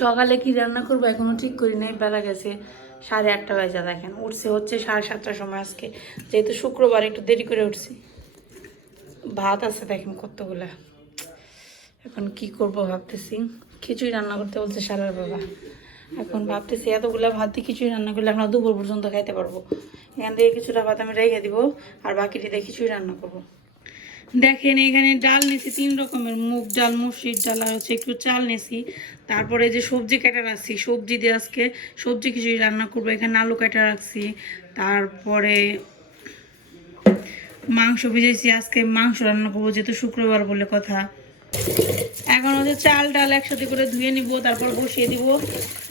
সকালে কি রান্না করব এখনও ঠিক করি নাই, বেলা গেছে সাড়ে আটটা বাজে দেখেন, উঠছে হচ্ছে সাড়ে সাতটার সময় আজকে, যেহেতু শুক্রবার একটু দেরি করে উঠছি। ভাত আছে দেখেন কতগুলা, এখন কি করব ভাবতেছি, খিচুড়ি রান্না করতে বলছে সারার বাবা। এখন ভাবতেছি এতগুলা ভাত দিয়ে খিচুড়ি রান্না করলে আমরা দুপুর পর্যন্ত খাইতে পারব। এখান থেকে কিছুটা ভাত আমি রেখে দিব, আর বাকিটি দিয়ে খিচুড়ি রান্না করব। দেখেন এখানে ডাল নিছি, তিন রকমের মুগ ডাল, মুসির ডাল আর হচ্ছে একটু চাল নিছি। তারপরে যে সবজি কাটা রাখছি সবজি দিয়ে আজকে সবজি খিচুড়ি রান্না করব। এখানে আলু কাটা রাখছি। তারপরে মাংস ভিজেছি আজকে মাংস রান্না করব যেহেতু শুক্রবার বলে কথা। এখন হচ্ছে চাল, ডাল একসাথে করে ধুয়ে নিব, তারপর বসিয়ে দিব।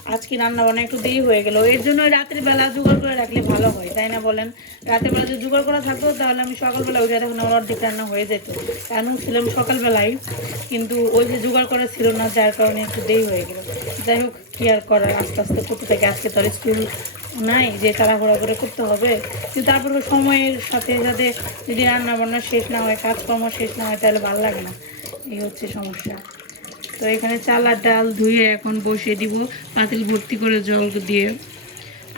আজকে রান্না বান্না একটু দেরি হয়ে গেল। এর জন্য রাতের বেলা জোগাড় করে রাখলে ভালো হয়, তাই না বলেন? রাতের বেলা যদি জোগাড় করা থাকতো, তাহলে আমি সকালবেলা উঠে তখন আমার অর্ধেক রান্না হয়ে যেত। কেন ছিলাম সকালবেলায়, কিন্তু ওই যে জোগাড় করা ছিল না, যার কারণে একটু দেরি হয়ে গেল। যাই হোক, কী আর করার? আস্তে আস্তে করতে থাকে। আজকে তো স্কুল নাই, যে তাড়াহুড়া করে করতে হবে। কিন্তু তারপরে সময়ের সাথে সাথে যদি রান্না বান্না শেষ না হয়, কাজকর্ম শেষ না হয়, তাহলে ভালো লাগে না। এই হচ্ছে সমস্যা। তো এখানে চালা ডাল ধুয়ে এখন বসিয়ে দিব, পাতিল ভর্তি করে জল দিয়ে।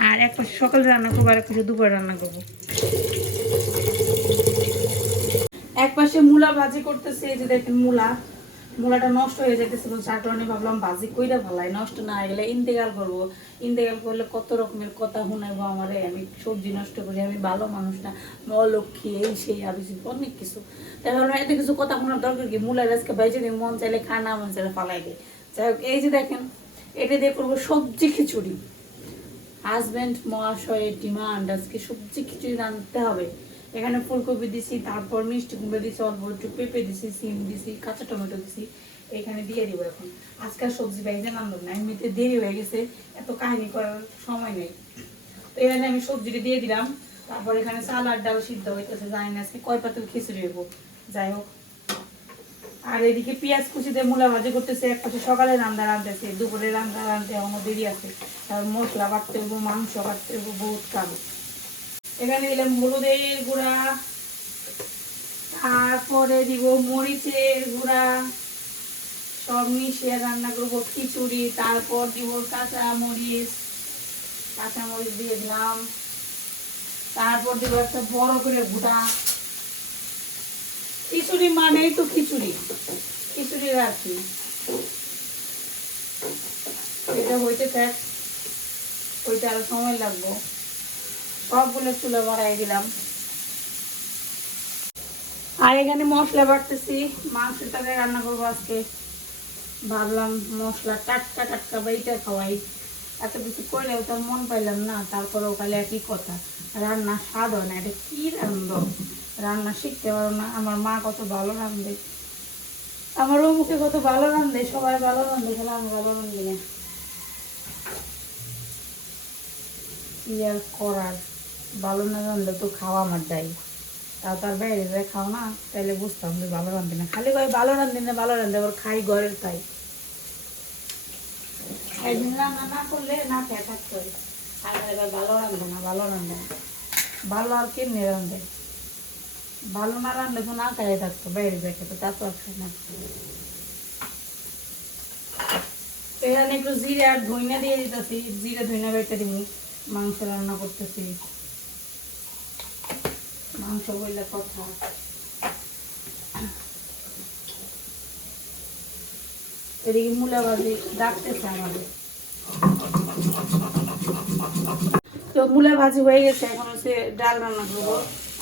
আর এক পাশে সকালে রান্না করব, আর এক পাশে দুপুর রান্না করব। এক পাশে মূলা ভাজি করতেছে, এই যে দেখেন মূলা। মূলাটা নষ্ট হয়ে যেতেছিল যার কারণে ভাবলাম বাজি কইরা ভালাই নষ্ট না হয়ে গেলে ইন্তেকাল করব। ইন্তেকাল করলে কত রকমের কথা শুনাইবো আমারে? আমি সবজি নষ্ট করি, আমি ভালো মানুষ না মলক্ষী এই সেই আবিস অনেক কিছু। তাই ভাবলাম এত কিছু কথা শোনার দরকার কি? মূলার আজকে বাইজে দিই মন চাইলে খানা মন চাইলে ফালাই দিই যাই হোক, এই যে দেখেন, এটা দিয়ে করব সবজি খিচুড়ি। হাজব্যান্ড মহাশয়ের ডিমান্ড, আজকে সবজি খিচুড়ি রাঁধতে হবে। এখানে ফুলকপি দিছি, তারপর মিষ্টি কুমড়ো দিছি, অল্প একটু পেঁপে দিছি, সিম দিছি, কাঁচা টমেটো দিছি, এখানে দিয়ে দিব এখন। আজকাল সবজি বাইজে নামলাম না, এমনিতে দেরি হয়ে গেছে, এত কাহিনী করার সময় নেই। তো এখানে আমি সবজিটা দিয়ে দিলাম, তারপর এখানে সালাড ডাল সিদ্ধ হইতেছে, জানি না আজকে কয় পাতিল খিচুড়ি হইব, যাই হোক। আর এদিকে পেঁয়াজ কুচিতে মূলা ভাজি করতেছে, এক পাশে সকালে রান্না রাঁধতেছে, দুপুরে রান্না রাঁধতে আমার দেরি আছে তারপর মশলা কাটতে হব মাংস কাটতে হব বহুত কাজ। এখানে দিলাম হলুদের গুঁড়া, তারপরে দিব মরিচের গুঁড়া, সব মিশিয়ে রান্না করব খিচুড়ি, তারপর দিব কাঁচা মরিচ কাঁচা মরিচ দিয়ে দিলাম। তারপর দিব একটা বড় করে গুঁড়া। খিচুড়ি মানেই তো খিচুড়ি খিচুড়ি রাখি এটা হইতে থাক, ওইটা আরও সময় লাগবো। সবগুলো চুলো বাড়াই দিলাম। আর এখানে মশলা বাটতেছি মাংসটাকে রান্না করব আজকে। ভাবলাম মশলা টাটকা টাটকা বাইটা খাওয়াই। এত কিছু করলেও তার মন পাইলাম না তারপরে ওখানে একই কথা। রান্না স্বাদ হয় না, এটা কি রান্ধ রান্না শিখতে পারো না, আমার মা কত ভালো রান্ধে আমার ও মুখে কত ভালো রান্ধে সবাই ভালো রান্ধে খেলে আমি ভালো রান্ধি না। কি আর করার? ভালো না রান্ধলে তো খাওয়া আমার দায়ী। তাও তার বাইরে যায় খাও না তাইলে বুঝতাম যে ভালো রান্ধি না। খালি কয় ভালো রান্ধি না ভালো রান্ধে আবার খাই ঘরের তাই। একদিন রান্না না করলে না খেয়ে থাকতে হয়। আর এবার ভালো রান্ধে না ভালো রান্ধে না। ভালো আর কেমনি রান্ধে ভালো না রান্ধলে তো না খাই থাকতো বাইরে যায় খেতে তা তো আর খায় না। এখানে একটু জিরে আর ধইনা দিয়ে দিতেছি। জিরে ধইনা বেটে দিব মাংস রান্না করতেছি। মাংস বললে কথা এদিকে মূলা ভাজি ডাকতেছে আমাদের। তো মূলা ভাজি হয়ে গেছে, এখন হচ্ছে ডাল রান্না করব।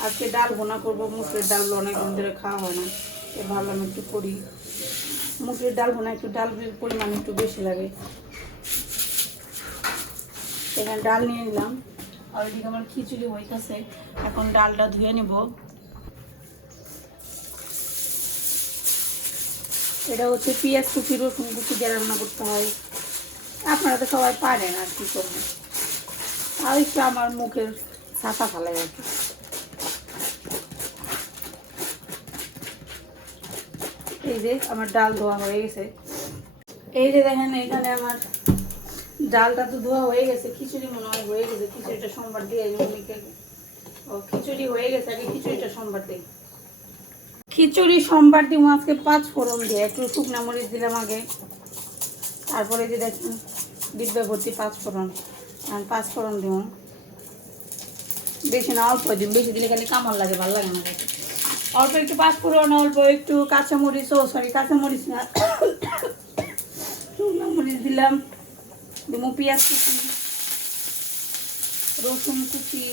আজকে ডাল ভোনা করব, মুসুরের ডাল অনেকদিন ধরে খাওয়া হয় না। এ ভাবলাম একটু করি। মুসুরের ডাল ভোনা একটু, ডাল পরিমাণ একটু বেশি লাগে। এখানে ডাল নিয়ে নিলাম। আর ওইদিকে আমার খিচুড়ি হইতেছে। এখন ডালটা ধুয়ে নিব। এটা হচ্ছে পেঁয়াজ কুচি, রসুন কুচি দিয়ে রান্না করতে হয়। আপনারা তো সবাই পারেন আর কি করবেন। আর একটু আমার মুখের ছাতা ফালাই আর কি। এই যে আমার ডাল ধোয়া হয়ে গেছে। এই যে দেখেন এখানে আমার ডালটা তো ধোয়া হয়ে গেছে, খিচুড়ি মনে হয় হয়ে গেছে, খিচুড়িটা সোমবার দিয়ে ও, খিচুড়ি হয়ে গেছে, আগে খিচুড়িটা সোমবার দিই। খিচুড়ি সোমবার দিব আজকে পাঁচ ফোড়ন দিয়ে, একটু শুকনো মরিচ দিলাম আগে। তারপরে যে দেখুন, দিব্যে ভর্তি পাঁচফোড়ন আর পাঁচফোড়ন দিব বেশি না, অল্প দিন বেশি দিলে খালি কামড় লাগে, ভালো লাগে না অল্প একটু পাঁচফোড়ন অল্প একটু কাঁচামরিচ, ও সরি কাঁচামরিচ না, শুকনো মরিচ দিলাম। দিব পেঁয়াজ কুচি, রসুন কুচি,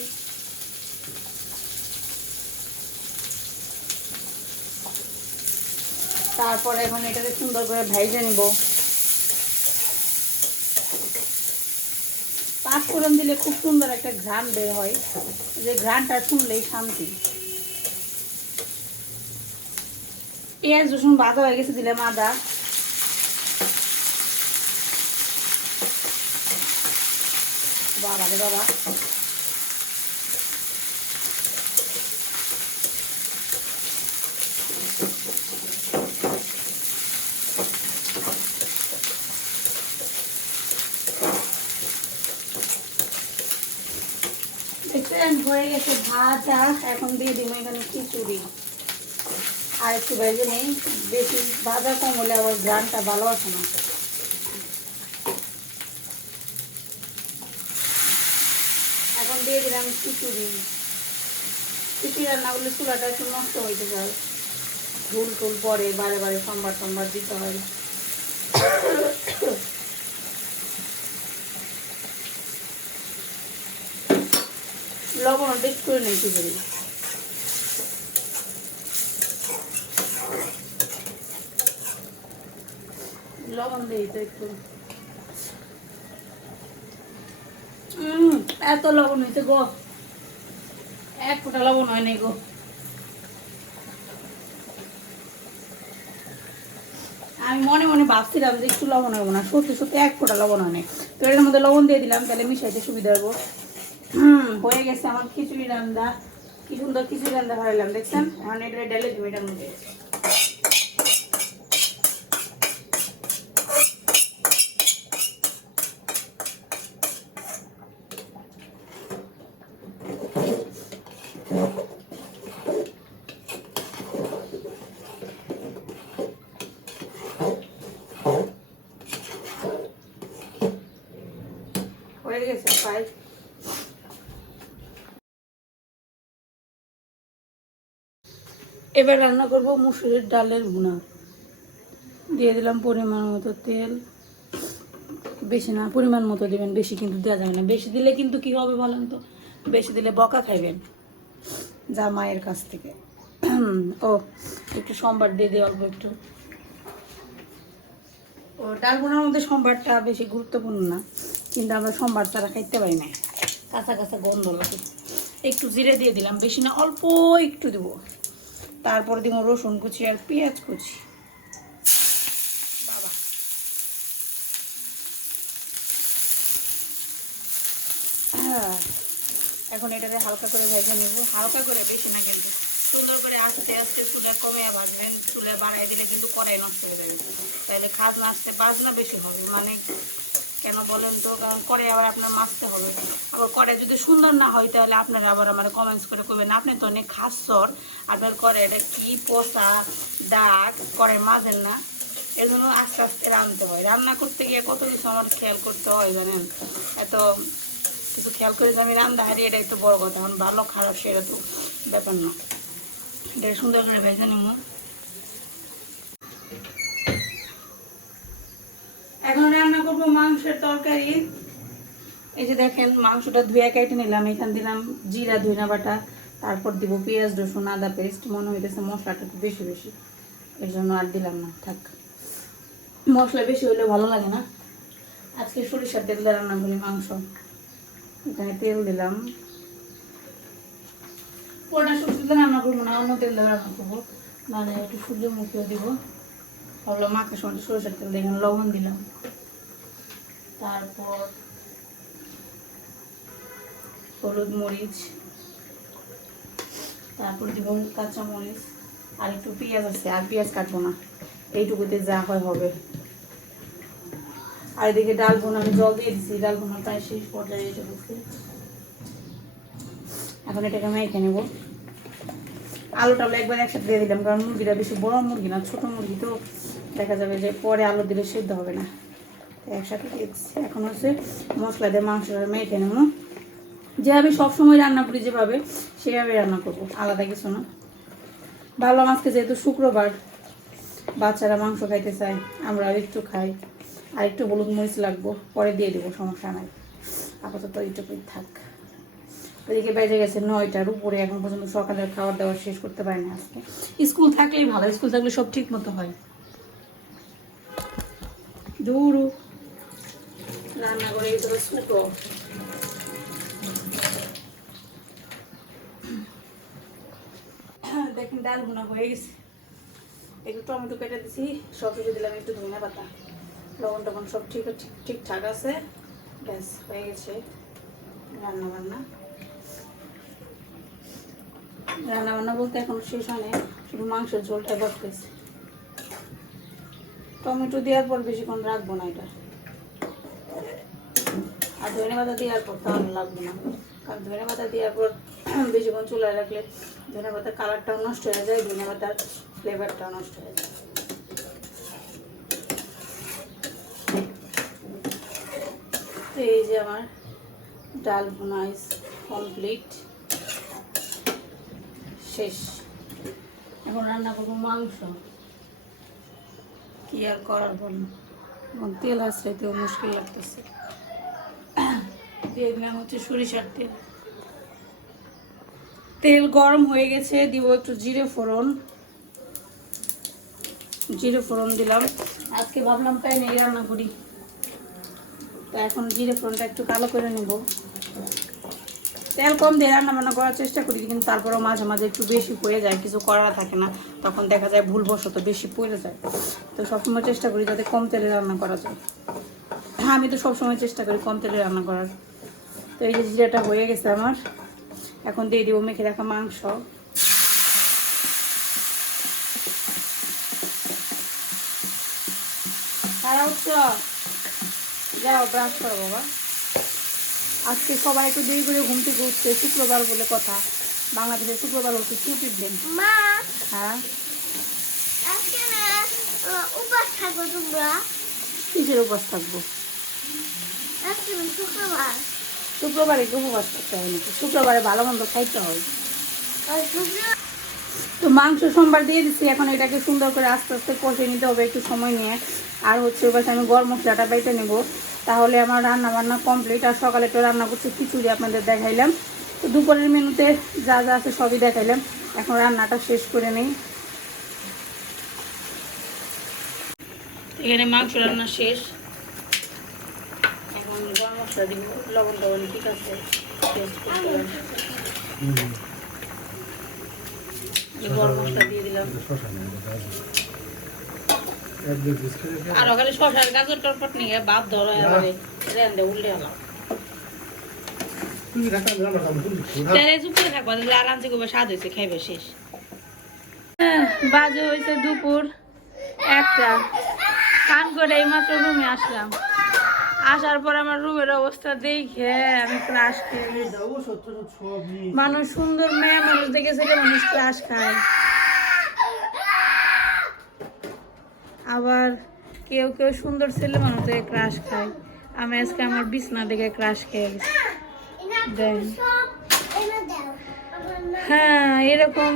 তারপরে এখন এটাকে সুন্দর করে ভাইজে নেব। পাঁচফোড়ন দিলে খুব সুন্দর একটা ঘ্রাণ বের হয়, যে ঘ্রাণটা শুনলেই শান্তি। পেঁয়াজ রসুন বাঁধা হয়ে গেছে, দিলাম আদা। বাবা। রে বাবা হয়ে গেছে ভাজা। এখন দিয়ে দিব এখানে খিচুড়ি। আর একটু ভেজে নেই। বেশি ভাজা কম হলে আবার গ্রানটা ভালো আছে না এখন দিয়ে দিলাম খিচুড়ি। খিচুড়ি রান্না করলে চুলাটা একটু নষ্ট হইতে যায় ঝুল টুল পরে বারে বারে সোমবার সোমবার দিতে হয়। লবণ টেস্ট করে নেই খিচুড়ি লবণ দিই তো একটু এত লবণ হয়েছে গো। এক ফোঁটা লবণ হয় নাই গো। আমি মনে মনে ভাবছিলাম যে একটু লবণ হব না, সত্যি সত্যি এক ফোঁটা লবণ হয় নাই। তো এর মধ্যে লবণ দিয়ে দিলাম, তাহলে মিশাইতে সুবিধা হব। হুম, হয়ে গেছে আমার খিচুড়ি রান্না। কি সুন্দর খিচুড়ি রান্না ভাড়াইলাম দেখছেন? এখন এটা ডেলে দিব এটার মধ্যে এবার রান্না করব মুসুরির ডালের ভুনা। দিয়ে দিলাম পরিমাণ মতো তেল। বেশি না, পরিমাণ মতো দেবেন, বেশি কিন্তু দেওয়া যাবে না। বেশি দিলে কিন্তু কি হবে বলেন তো? বেশি দিলে বকা খাইবেন। যা মায়ের কাছ থেকে। ও, একটু সোমবার দিয়ে দিই অল্প একটু। ও, ডাল বোনার মধ্যে সোমবারটা বেশি গুরুত্বপূর্ণ না। কিন্তু আমরা সোমবার ছাড়া খাইতে পারি না কাঁচা কাঁচা গন্ধ লাগে। একটু জিরে দিয়ে দিলাম বেশি না অল্প একটু দেব। তারপরে দিব রসুন কুচি আর পেঁয়াজ কুচি। হ্যাঁ, এখন এটাতে হালকা করে ভেজে নেব। হালকা করে বেশি না কিন্তু। সুন্দর করে আস্তে আস্তে চুলে কমে ভাজবেন। চুলে বাড়াই দিলে কিন্তু কড়াই নষ্ট হয়ে যাবে। তাহলে খাজ আসতে বাজনা বেশি হবে। মানে কেন বলেন তো? কারণ করে আবার আপনার মাছতে হবে। আবার করে যদি সুন্দর না হয়, তাহলে আপনারা আবার আমার কমেন্টস করে করবেন আপনি তো অনেক খাসর আপনার করে, এটা কি পোষা দাগ? করে মাজেন না। এর জন্য আস্তে আস্তে রাঁধতে হয়। রান্না করতে গিয়ে কত কিছু আমার খেয়াল করতে হয়, জানেন? এত কিছু খেয়াল করে যে আমি রান্না হারি, এটাই তো বড় কথা। ভালো খারাপ সেটা তো ব্যাপার না। এটা সুন্দর করে ভেজে নিব এখন রান্না করব মাংসের তরকারি। এই যে দেখেন, মাংসটা ধুয়ে কেটে নিলাম। এখান দিলাম জিরা ধইনা বাটা, তারপর দিব পেঁয়াজ, রসুন, আদা পেস্ট। মনে হইতেছে মশলাটা একটু বেশি বেশি। এর জন্য আর দিলাম না। থাক। মশলা বেশি হলে ভালো লাগে না। আজকে সরিষার তেল দিয়ে রান্না করি মাংস। এখানে তেল দিলাম। পুরোটা সরষের তেল রান্না করব না, অন্য তেল দিয়ে রান্না করব। মানে একটু সূর্যমুখীও দিব। মাখা সময় সরষের তেল দিয়ে লবণ দিলাম। তারপর হলুদ মরিচ, তারপর দিব কাঁচা মরিচ, আর একটু পেঁয়াজ আছে, আর পেঁয়াজ কাটবো না। এইটুকুতে যা হয় হবে। আর এদিকে ডাল বোনা আমি জল দিয়ে দিচ্ছি ডাল বোনা প্রায় শেষ পর্যায়ে এসে বসে এখন এটাকে মেখে নেব। আলু টালু একবার একসাথে দিয়ে দিলাম, কারণ মুরগিটা বেশি বড় মুরগি না, ছোট মুরগি, তো দেখা যাবে যে পরে আলু দিলে সেদ্ধ হবে না। একসাথে দিয়ে দিচ্ছি এখন হচ্ছে মশলা দিয়ে মাংসটা মেখে নেব। যেভাবে সবসময় রান্না করি যেভাবে, সেভাবে রান্না করব, আলাদা কিছু না। ভালো আজকে যেহেতু শুক্রবার, বাচ্চারা মাংস খাইতে চায়, আমরা আর একটু খাই। আর একটু হলুদ মরিচ লাগবো, পরে দিয়ে দেবো, সমস্যা নাই। আপাতত এইটুকুই থাক। ওইদিকে বেজে গেছে নয়টার উপরে, এখন পর্যন্ত সকালের খাবার দাবার শেষ করতে পারি না আজকে। স্কুল থাকলেই ভালো, স্কুল থাকলে সব ঠিক মতো হয়। দূরু রান্না এই তো ছোটো দেখুন ডাল ভুনা হয়ে গেছে। একটু টমেটো কেটে দিছি, সব কিছু দিলাম একটু ধনে পাতা। লবণ টবণ সব ঠিক ঠিক, ঠিকঠাক আছে। ব্যাস, হয়ে গেছে রান্না বান্না। রান্না বান্না বলতে এখন শেষ হয় শুধু মাংসের ঝোলটা বসতেছে টমেটো দেওয়ার পর বেশিক্ষণ রাখব না এটা। আর ধনে পাতা দেওয়ার পর তাহলে লাগবে না। কারণ ধনে পাতা দেওয়ার পর বেশিক্ষণ চুলায় রাখলে ধনে পাতার কালারটাও নষ্ট হয়ে যায়, ধনে পাতার ফ্লেভারটাও নষ্ট হয়ে যায়। তো এই যে আমার ডাল ভুনাইস কমপ্লিট শেষ। এখন রান্না করব মাংস। কি আর করার বল তেল আশ্রাইতেও মুশকিল লাগতেছে। দিয়ে দিলাম হচ্ছে সরিষার তেল। তেল গরম হয়ে গেছে, দিব একটু জিরে ফোড়ন। জিরে ফোড়ন দিলাম। আজকে ভাবলাম তাই নেই রান্না করি। তো এখন জিরে ফোড়নটা একটু কালো করে নেব। তেল কম দিয়ে রান্না বান্না করার চেষ্টা করি, কিন্তু তারপরেও মাঝে মাঝে একটু বেশি পড়ে যায়, কিছু করা থাকে না। তখন দেখা যায় ভুলবশত বেশি পড়ে যায়। তো সবসময় চেষ্টা করি যাতে কম তেলে রান্না করা যায়। হ্যাঁ আমি তো সবসময় চেষ্টা করি কম তেলে রান্না করার। তো এই যে জিরাটা হয়ে গেছে আমার। এখন দিয়ে দিব মেখে রাখা মাংস। তারা যাও ব্রাশ করো বাবা। আজকে সবাই একটু দেরি করে ঘুম থেকে উঠছে শুক্রবার বলে কথা। বাংলাদেশে শুক্রবার হচ্ছে ছুটির দিন। মা! হ্যাঁ? আজকে না উপাস থাকো তোমরা। কিসের উপবাস থাকব? আজকে শুক্রবার। শুক্রবারে উপবাস করতে হয় নাকি? শুক্রবারে ভালো মন্দ খাইতে হয় তো মাংস সোমবার দিয়ে দিচ্ছি এখন এটাকে সুন্দর করে আস্তে আস্তে কষে নিতে হবে একটু সময় নিয়ে। আর হচ্ছে ওর পাশে আমি গরম মশলাটা বাইটে নেব। তাহলে আমার রান্না বান্না কমপ্লিট আর সকালে তো রান্না করছি খিচুড়ি আপনাদের দেখাইলাম। তো দুপুরের মেনুতে যা যা আছে সবই দেখাইলাম। এখন রান্নাটা শেষ করে নেই। এখানে মাংস রান্না শেষ। মশলা দিব লবণ টবণ ঠিক আছে গরম মশলা দিয়ে দিলাম। আর ওখানে শশার গাজর নিয়ে বাপ ধরো রেন্দে হ্যাঁ, বাজে হয়েছে দুপুর একটা। কান করে এইমাত্র রুমে আসলাম। আসার পর আমার রুমের অবস্থা দেখে আমি ক্লাস খেয়ে মানুষ সুন্দর মেয়ে, মানুষ দেখেছে যে মানুষ ক্লাস খায়। আবার কেউ কেউ সুন্দর ছেলে মানুষ দেখে ক্রাশ খায়। আমি আজকে আমার বিছনা দেখে ক্রাশ খেয়ে গেছি। হ্যাঁ এরকম।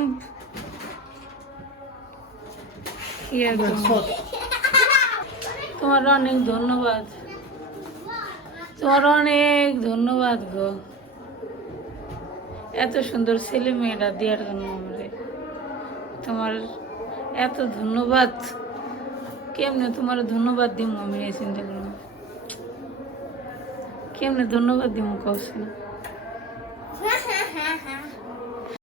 তোমার অনেক ধন্যবাদ। তোমার অনেক ধন্যবাদ গো। এত সুন্দর ছেলে মেয়েরা দেওয়ার জন্য আমারে। তোমার এত ধন্যবাদ। কেমনে তোমার ধন্যবাদ দিব আমি চিন্তা করলাম। কেমনে ধন্যবাদ দিব কৌশ না